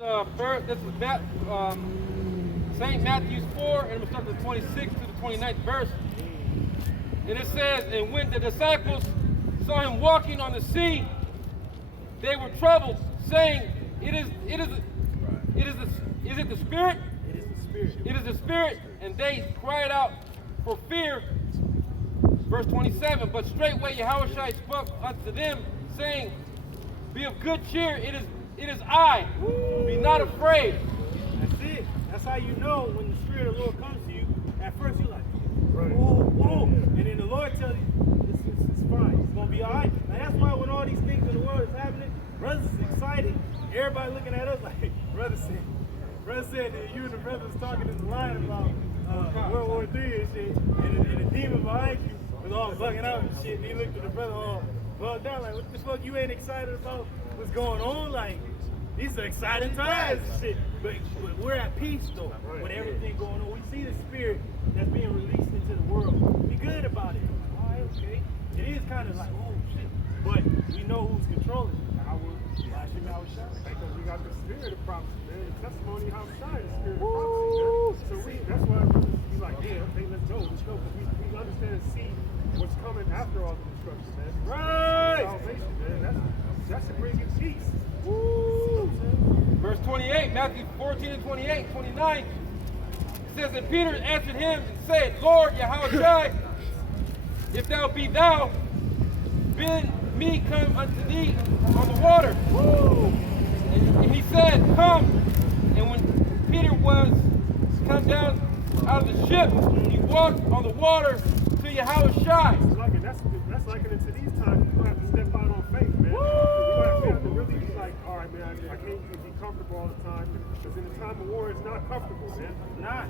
This is St. Matthew 4, and we'll start from the 26th to the 29th verse. And it says, and when the disciples saw him walking on the sea, they were troubled, saying, Is it the Spirit? It is the Spirit. It is the Spirit. And they cried out for fear. Verse 27, but straightway Yahushua spoke unto them, saying, Be of good cheer, it is I. Be not afraid. That's it. That's how you know when the Spirit of the Lord comes to you. At first you're like, whoa, whoa. And then the Lord tells you, it's fine. It's going to be all right. And that's why when all these things in the world is happening, brothers is excited. Everybody looking at us like, brother said that you and the brothers talking in the line about World War III and shit. And the demon behind you was all bugging out and shit. And he looked at the brother all bugged out like, what the fuck, you ain't excited about what's going on? Like, these are exciting times and shit. But we're at peace though, with everything going on. We see the Spirit that's being released into the world. Be good about it. All right, okay. It is kind of like, oh shit. But we know who's controlling it. Because we got the Spirit of prophecy, man. The testimony of how shine the Spirit of prophecy, man. So that's why brothers be like, yeah, okay, let's go. Because we understand and see what's coming after all the destruction, man. Right. Salvation, man. That should bring you peace. Woo. Verse 28, Matthew 14 and 28, 29. It says, And Peter answered him and said, Lord, Yahushua, if thou be thou, bid me come unto thee on the water. Woo. And he said, Come. And when Peter was come down out of the ship, he walked on the water to Yahushua. That's like it into these times. You're going to have to step out on faith, man. You have to really be like, all right, man, I can't be comfortable all the time. Because in the time of war, it's not comfortable, man. Not.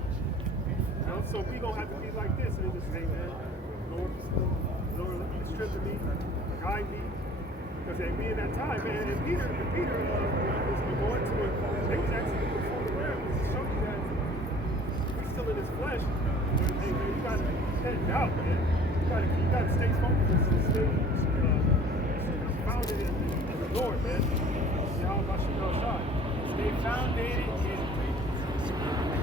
You know, so we going to have to be like this and just say, man, Lord, strengthen me, guide me. Because they be in that time, man. And Peter was going to it. They was actually before the realm to show you that he's still in his flesh. But hey, man, you got to head out, man. You got to stay focused and stay founded in the Lord, man. Stay founded in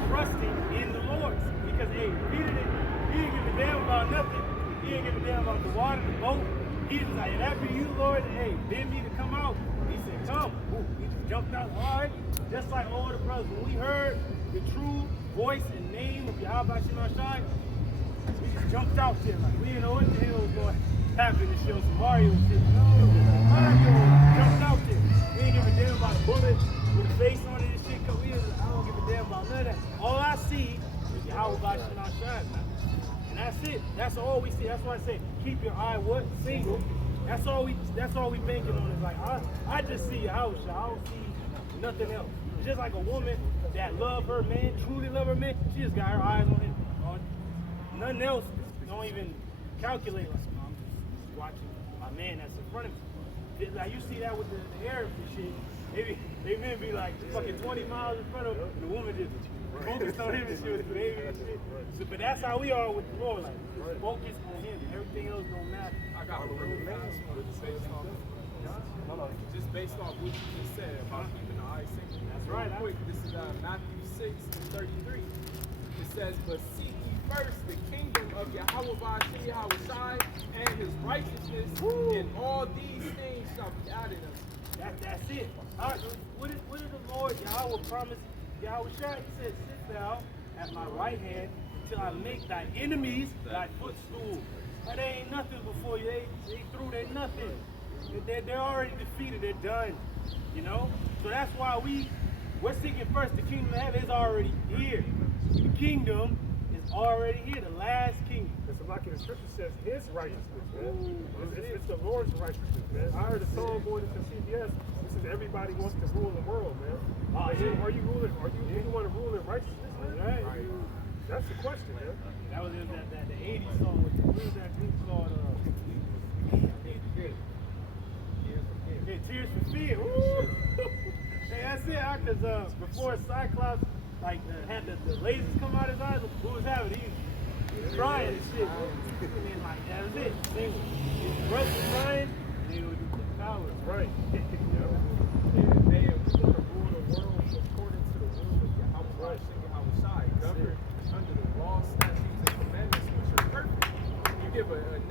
trusting in the Lord. Because hey, Peter didn't give a damn about nothing. He didn't give a damn about the water, the boat. He was like, that be you, Lord, and hey, bid me to come out. He said, come. Ooh, he just jumped out. All right. Just like all the brothers. When we heard the true voice and name of Yahweh Shemashai, we just jumped out there. Like, we didn't know what the hell was going to happen to show some Mario shit. No, Mario jumped out there. We didn't give a damn about a bullet with a face on it and shit. Cause I don't give a damn about none of that. All I see is Yahweh Shemashai, man. That's it. That's all we see. That's why I say keep your eye what? Single. That's all we banking on is like I just see Yahushua. I don't see nothing else. It's just like a woman that love her man, truly love her man, she just got her eyes on him. On nothing else. Don't even calculate like I'm just watching my man that's in front of me. Like you see that with the Arabs and shit. Maybe they men be like fucking 20 miles in front of them, and the woman just focused on him and shit with the baby and shit. So, but that's how we are with the Lord, like focus on him. Everything else don't matter. I got a real fast one just based off what you just said about keeping the eye single. That's right. Quick, this is Matthew 6:33. It says, But seek ye first the kingdom of Yahweh Yahushua and his righteousness, and all these things shall be added unto you. That's it. All right, what did the Lord Yahweh promise Yahushua? He said, sit thou at my right hand until I make thy enemies thy footstool. But they ain't nothing before you. They through, they nothing. They're already defeated. They're done. You know? So that's why we're seeking first the kingdom of heaven is already here. The kingdom is already here. The last kingdom. It's like the scripture says, his righteousness, man. It's the Lord's righteousness, man. I heard a song going into CBS. This is everybody wants to rule the world, man. Are you ruling? Do you want to rule in righteousness, man? Right. That's the question, man. That was in the 80s song with what was that group called? Tears for Fear. Woo! Hey, that's it. Because before Cyclops had the lasers come out of his eyes, who was having it? He was crying and shit. And then that was it. His brothers were crying, and they would do the powers. Right. They are going to rule the world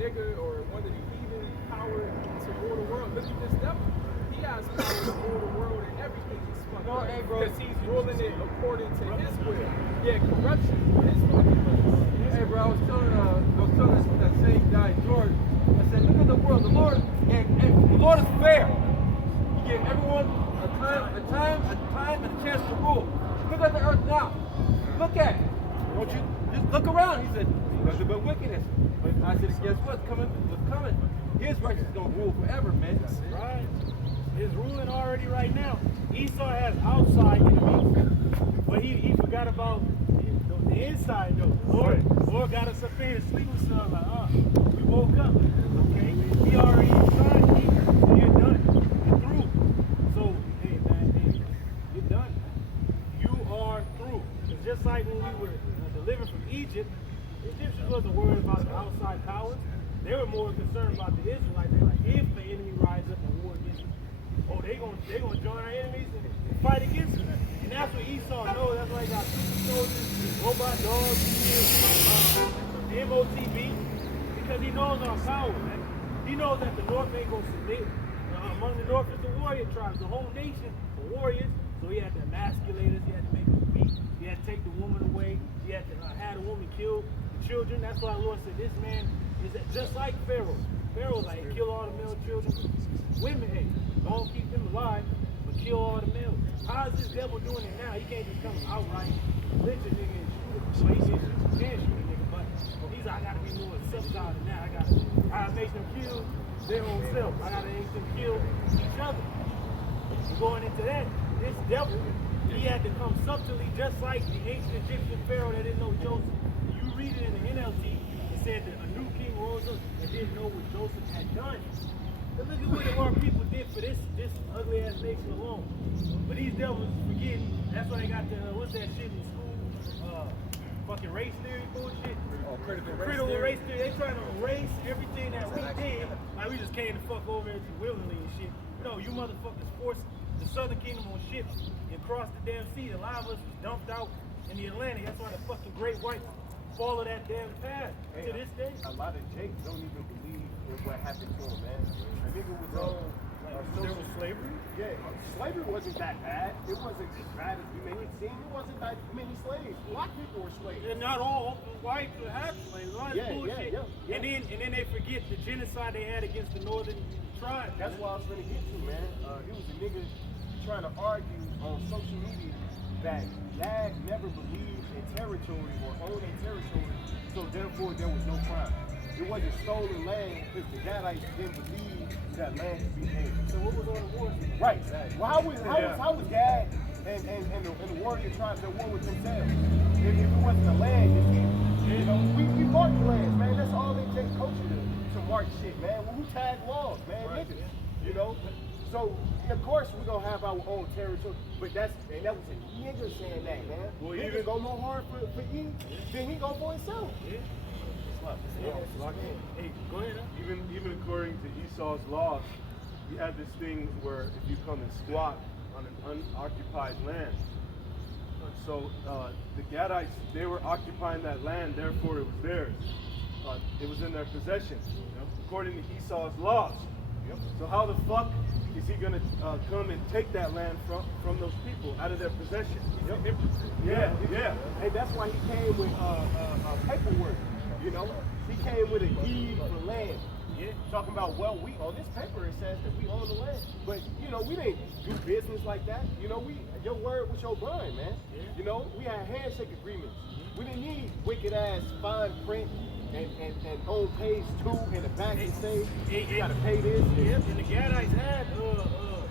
nigga or one of the heathen power to rule the world. Look at this devil. He has power to rule the world and everything is fucked No, up. hey, bro. Because he's ruling it according to his will. Yeah, corruption for his fucking will. Hey, bro, I was telling that same guy, George. I said, look at the world. The Lord, and the Lord is fair. He gave everyone a time, and a chance to rule. Look at the earth now. Look at it. Don't you just look around? He said, nothing but wickedness. But I said, guess what's coming? His righteousness is gonna rule forever, man. Right. It's ruling already right now. Esau has outside enemies, but he forgot about the inside though. Lord got us up here sleeping stuff like, we woke up. Okay, he already inside. You're done. You're through. So, hey man, hey, you're done. You are through. It's just like when we were delivered from Egypt. The Egyptians wasn't worried about the outside powers. They were more concerned about the Israelites. They're like, if the enemy rise up and war against us, oh, they gonna join our enemies and fight against us. And that's what Esau knows. That's why he got super soldiers, robot dogs, MOTB, because he knows our power, man. He knows that the North ain't gonna submit. Among the North is the warrior tribes, the whole nation, the warriors. So he had to emasculate us. He had to make them weak. He had to take the woman away. He had to have the woman kill the children. That's why the Lord said, this man is just like Pharaoh. Pharaoh's like, kill all the male children. Women, hey, don't keep them alive, but kill all the males. How is this devil doing it now? He can't just come outright, lynch a nigga and shoot him. Well, he can shoot a nigga, but he's like, I gotta be more subtle than that. I gotta make them kill their own self. I gotta make them kill each other. And going into that, this devil, he had to come subtly, just like the ancient Egyptian Pharaoh that didn't know Joseph. You read it in the NLT, it said that a new king rose up and didn't know what Joseph had done. But look at what our people did for this ugly ass nation alone. But these devils forget. That's why they got the what's that shit in school? Fucking race theory bullshit. Oh, critical race theory. They trying to erase everything that we did. Like we just came to fuck over here willingly and shit. No, you motherfuckers forced the Southern Kingdom on ships and crossed the damn sea. A lot of us was dumped out in the Atlantic. That's why the fucking great whites follow that damn path to this day. A lot of Jakes don't even believe in what happened to him, man. I think it was There was slavery? Yeah, slavery wasn't that bad. It wasn't as bad as we make it seem. It wasn't that many slaves. Black people were slaves. And not all whites had slaves. A lot of bullshit. Yeah. And then they forget the genocide they had against the northern tribes. That's what I was going to get to, man. It was a nigga trying to argue on social media that Dad never believed in territory or owned a territory, so therefore there was no crime. It wasn't stolen land because the Gadites didn't believe that land could be theirs. So what was on the war? Right. Well, how was Gad and the warrior tribes at war with themselves? If it wasn't the land, you know, we mark the land, man. That's all they take culture to mark shit, man. Well, we tag laws, man, niggas. You know? So of course we're gonna have our own territory, but that was a nigga saying that, man. Well, Nigga even go no hard for you, then he go for himself. Hey, go ahead. even according to Esau's laws, you had this thing where if you come and squat on an unoccupied land, so the Gadites, they were occupying that land, therefore it was theirs. It was in their possession, according to Esau's laws. So how the fuck is he gonna come and take that land from those people out of their possession? Yeah. And that's why he came with paperwork. You know, he came with a deed for land. Yeah, talking about, well, we on this paper it says that we own the land, but you know we didn't do business like that. You know, your word was your bond, man. Yeah. You know, we had handshake agreements. We didn't need wicked ass fine print and on page 2 in the back and say you gotta pay this. Yep, and the Gadites had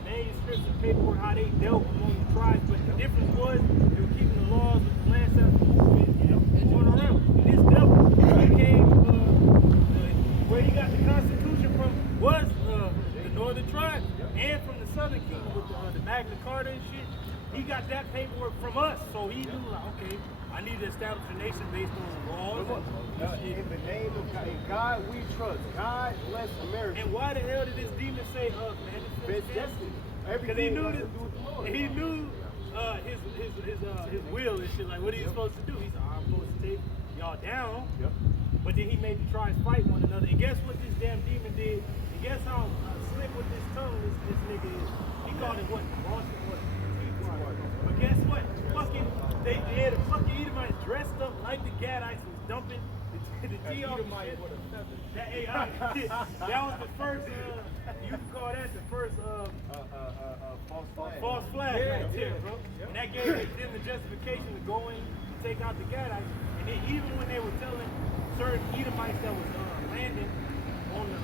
manuscripts and paperwork how they dealt among the tribes, but the difference was they were keeping the laws of the land going around. And this devil, he came, where he got the Constitution from was the northern tribes and from the southern kingdom with the Magna Carta and shit. He got that paperwork from us, so he knew, like, okay, I need to establish a nation based on laws. In the name of God, in God we trust. God bless America. And why the hell did this demon say, man, It's destiny. because he Everything knew has this, to do with the Lord. and he knew his will and shit. Like, what are you supposed to do? He said, I'm supposed to take y'all down. Yep. But then he made the tribes fight one another. And guess what this damn demon did? And guess how slick with this tongue this nigga is? He called it what? Boston what? But guess what? Fucking they had a fucking Edomites dressed up like the Gadites was dumping the tea off the shit. That, hey, that was the first. You can call that the first false flag right there, bro. And that gave them the justification to go in and take out the Gadites. And then even when they were telling certain Edomites that was landing on the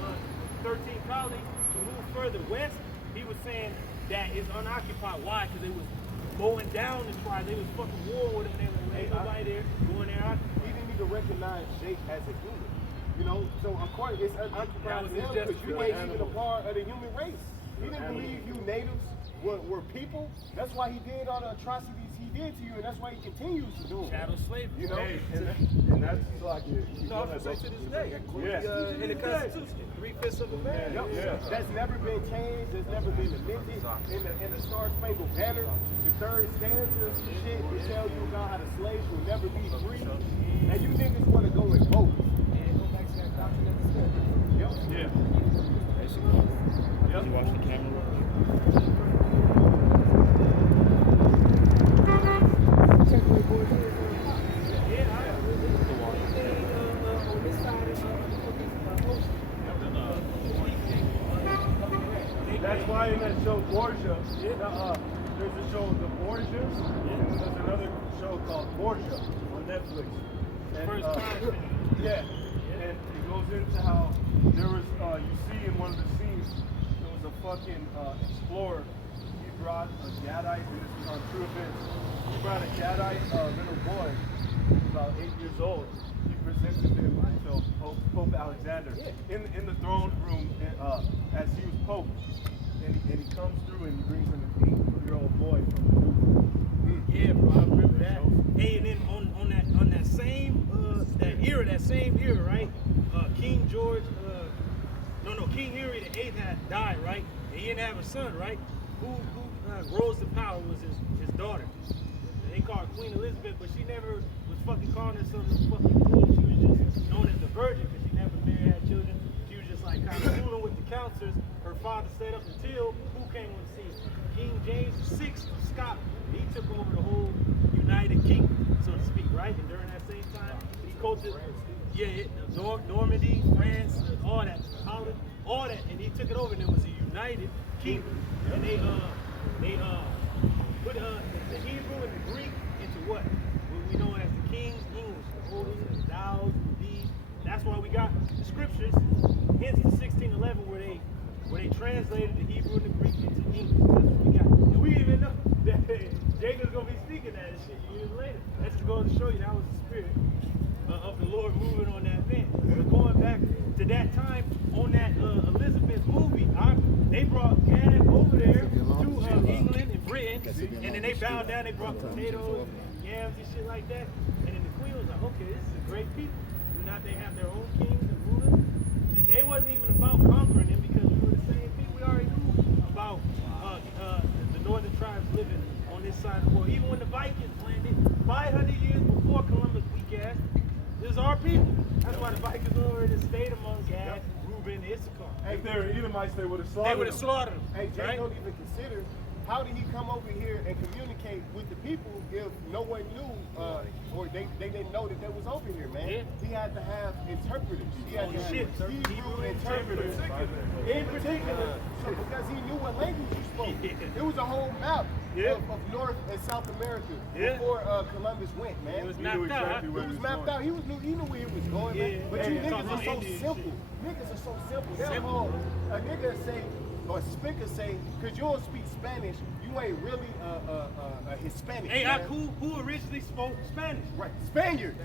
13th colony to move further west, he was saying that it's unoccupied. Why? Because they was mowing down the tribe. They was fucking war with them. They was ain't nobody there going there. He didn't even recognize Jake as a human. You know, so of course it's unoccupied was to his him because you ain't even a justification. part of the human race. He didn't believe you natives were people. That's why he did all the atrocities he did to you, and that's why he continues to do them. Shadow slavery. You know? Hey, and that's like No, to this day. Yeah. In the Constitution, 3/5 of a man. Yep. Yeah. That's never been changed. That's never been amended. In the Star Spangled Banner, the third stanza, some shit, it tell you about how the slaves will never be free. And you niggas want to go and vote. And go back to that doctrine of the Spirit. Yep. Yeah. Did you watch the camera? That's why in that show Borgia, there's a show The Borgias, and there's another show called Borgia on Netflix. And, First time. yeah, and it goes into how there was, you see in one of the scenes, there was a fucking explorer. He brought a Gadite, and this is on true events. He brought a Gadite little boy, about 8 years old. He presented him to Pope Alexander in the throne room as he was Pope. And he comes through and he brings him an 8-year-old boy from the new. Yeah, bro, I remember that. Hey, and then on that same that same era, right? King George, King Henry VIII had died, right? And he didn't have a son, right? Who rose to power was his daughter. They called her Queen Elizabeth, but she never was fucking calling herself no fucking queen. She was just known as the Virgin because she never married, had children. She was just like kind of fooling with the counselors. Her father set up until who came on the scene? King James VI of Scotland. He took over the whole United Kingdom, so to speak, right? And during that same time, he coasted, Normandy, France, all that, Holland, all that, and he took it over, and it was a united kingdom. And they put the Hebrew and the Greek into what we know as the King's English, the Old English, thous, these. That's why we got the scriptures, hence the 1611, where they translated the Hebrew and the Greek into English. That's what we got. And we even know that Jacob's gonna be speaking that shit years later. That's just going to show you that was the spirit of the Lord moving on that man. But going back to that time on that Elizabeth movie, they brought Gad over there to England and Britain, and then they bowed down. They brought potatoes, and yams, and shit like that. And then the queen was like, "Okay, this is a great people. Do not they have their own kings and rulers?" And they wasn't even about conquering them because we were the same people. We already knew about the northern tribes living on this side of the world. Even when the Vikings landed 500 years before Columbus, weak ass. This is our people. That's why the Vikings already stayed among Gad, Reuben, Issachar. If they were Edomites, they would have slaughtered They would have slaughtered them. Hey, Jay right? don't even consider how did he come over here and communicate with the people if no one knew or they didn't know that they was over here, man? Yeah. He had to have interpreters. He had to have shit. Hebrew interpreters. In particular, so because he knew what language you spoke. Yeah. It was a whole map Yeah. of North and South America Yeah. before Columbus went, man. It was He knew mapped out. exactly It where was he was mapped going. out. He knew where he was going, Yeah. man. But Yeah. you Talking niggas about are so Indian simple. Niggas are so simple. They'll Simple. call a nigga say, or a speaker say, because you don't speak Spanish, you ain't really a Hispanic. Hey, man. who originally spoke Spanish? Right, Spaniard.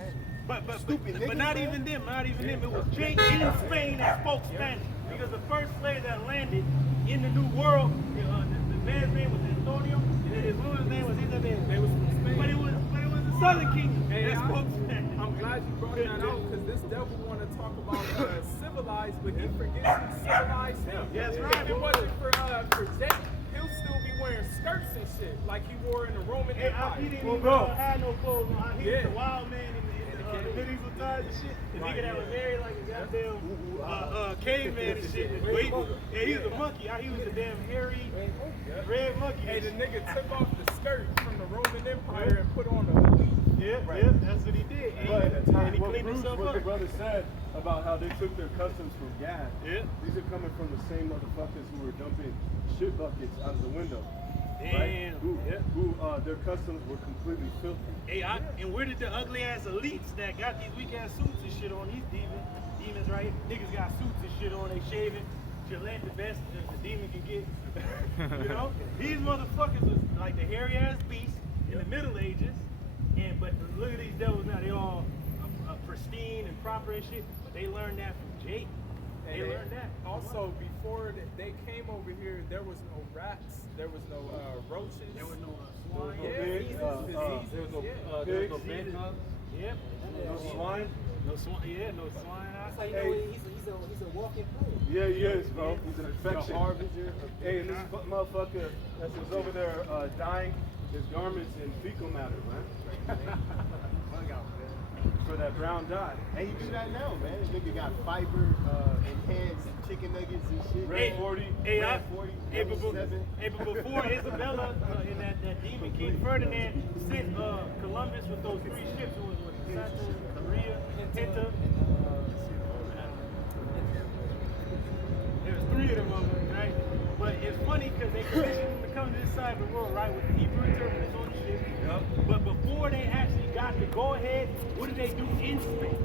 But Stupid niggas, but not man. even them, not even them. It was Jake in Spain that spoke Spanish. Because the first slave that landed in the New World, the man's name was Antonio, and his woman's name was Isabel. They was from Spain. But it was the Southern Kingdom Hey, that spoke Spanish. I'm glad you brought that out because this devil want to talk about civilized, but he forgets who civilized him. That's If right. it wasn't for Jake, he'll still be wearing skirts and shit like he wore in the Roman Hey, he Empire. didn't Well, even bro. have no clothes on. He was Yeah. a wild man in the medieval times and shit. The nigga that was married like a goddamn caveman and shit. Yeah, he was a monkey. He was a damn hairy red monkey. Hey, the nigga took off the skirt from the Roman Empire and put on a hoodie. Yeah, that's what he did. And he cleaned himself what up. the brother said about how they took their customs from Gath. Yeah. These are coming from the same motherfuckers who were dumping shit buckets out of the window. Right? Damn. Who their customs were completely filthy. Hey, and where did the ugly ass elites that got these weak ass suits and shit on? These demons right here. Niggas got suits and shit on. They shaving. Gillette the best the demon can get. You know? These motherfuckers was like the hairy ass beasts in the Middle Ages. But look at these devils now. They all pristine and proper and shit. But they learned that from Jake. They learned that. Also, before they came over here, there was no rats, there was no roaches. There was no There was swine. no Yeah, pigs, diseases, there was no yeah. there was no bed bugs, Yep. no swine. No swine. Yeah, no swine. That's how you know he's a walking plague. Yeah, he is, bro. He's an infection. harbinger. Hey, and this motherfucker that's just over there dyeing his garments in fecal matter, man. For that brown dye. Hey, you do that now, man. This nigga got fiber, enhanced chicken nuggets and shit. Red 40. Hey, Red 40, but before Isabella and that demon King Ferdinand sent Columbus with those 3 ships, it was Santos, Korea, and Pinta. There was 3 of them of them, right? But it's funny because they commissioned them to come to this side of the world, right, with the Hebrew interpreters on the ship. Yep. But before they actually got to go ahead, what did they do in Spain?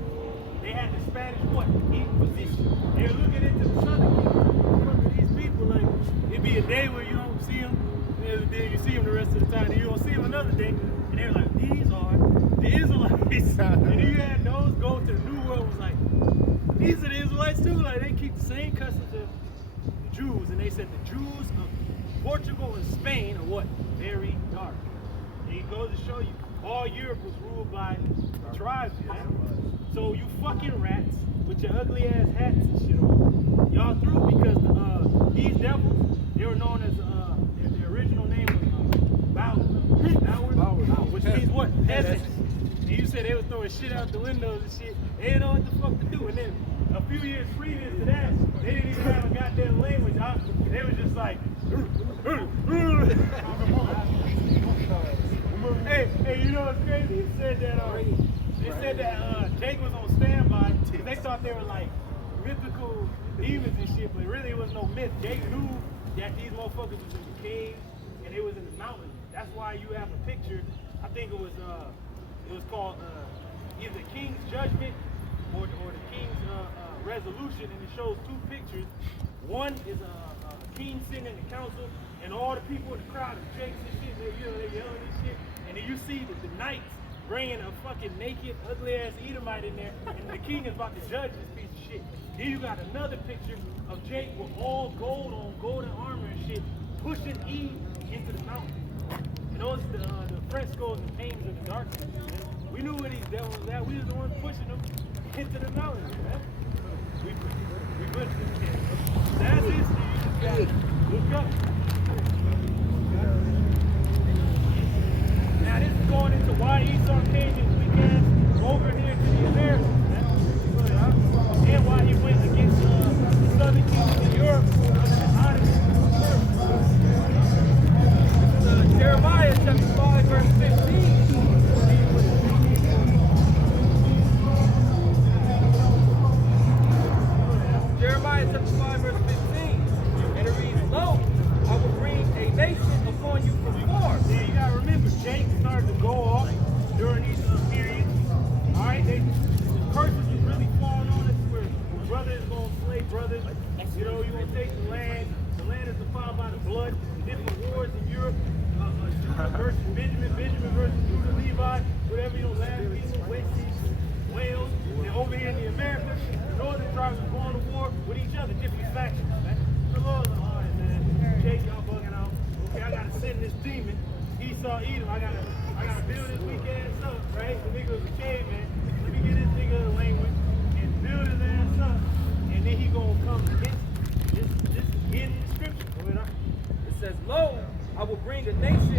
They had the Spanish what? Inquisition. They're looking into the southern kingdom. Look at these people, like, it'd be a day where you don't see them, and then you see them the rest of the time, and you don't see them another day, and they're like, these are the Israelites. And you had those go to the New World, was like, these are the Israelites too, like, they keep the same customs as the Jews, and they said the Jews of Portugal and Spain are what? Very dark. And it goes to show you, all Europe was ruled by tribes, man. So you fucking rats with your ugly ass hats and shit on, y'all through because these devils, they were known as their original name was Bowers, which means what? Peasants. And you said they was throwing shit out the windows and shit. They didn't know what the fuck to do. And then a few years previous to that, they didn't even have a goddamn language. They was just like. Hey, you know what's crazy? It said that Jake was on standby because they thought they were like mythical demons and shit, but really it was no myth. Jake knew that these motherfuckers was in the caves and they was in the mountains. That's why you have a picture. I think it was called either the King's Judgment or the King's Resolution, and it shows 2 pictures. One is a king sitting in the council, and all the people in the crowd are Jakes and shit. They're yelling and shit. And then you see the knights bringing a fucking naked, ugly ass Edomite in there, and the king is about to judge this piece of shit. Then you got another picture of Jake with all gold on, golden armor and shit, pushing Eve into the mountain. And those are the frescoes and paintings of the darkness. Man. We knew where these devils was at. We was the ones pushing them into the mountains, man. We pushed them. That's history. You just gotta look up. Now this is going into why Esau came this weekend over here to the Americas, man. And why he went against the southern kingdom of Europe under the Ottomans. Jeremiah chapter 5, verse 15. Jeremiah chapter 5, verse 15. And it reads, Lo, I will bring a nation upon you from far. Yeah, you gotta remember, Jake started to go off during these periods. Alright, the curses was really falling on us where brothers gonna slay brothers. You know, you're gonna take the land. The land is defiled by the blood. Different wars in Europe. Judah versus Benjamin, Benjamin versus Judah, Levi, whatever, you know, last piece of West East, Wales. And over here in the Americas, the northern tribes are going to war with each other, different factions, man. The Lord's like, all right, man, Jake, y'all bugging out. Okay, I gotta send this demon, Esau Edom. I gotta build this weak ass up, right? The nigga was a caveman. Let me get this nigga a language and build his ass up. And then he gonna come against this in the scripture. It says, Lo, I will bring a nation